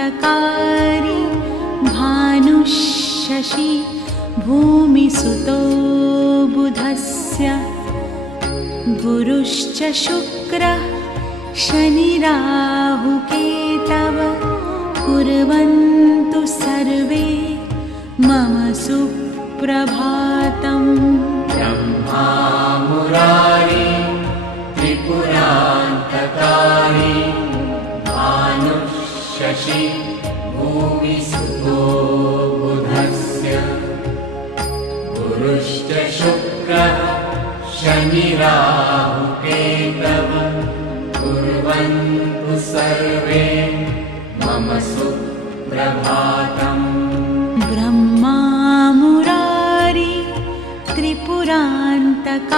त्रिपुरान्तकारी भानुशशि भूमिसुतो बुधस्य गुरुश्च शुक्रः शनिराहुकेतव कुर्वन्तु सर्वे मम सुप्रभातम्। ब्रह्मा मुरारी त्रिपुरान्तकारी भानुशशि भूमिसुतो बुधस्य गुरुश्च शुक्रः शनिराहुकेतव कुर्वन्तु सर्वे मम सुप्रभातम्। ब्रह्मा मुरारी त्रिपुरान्तकारी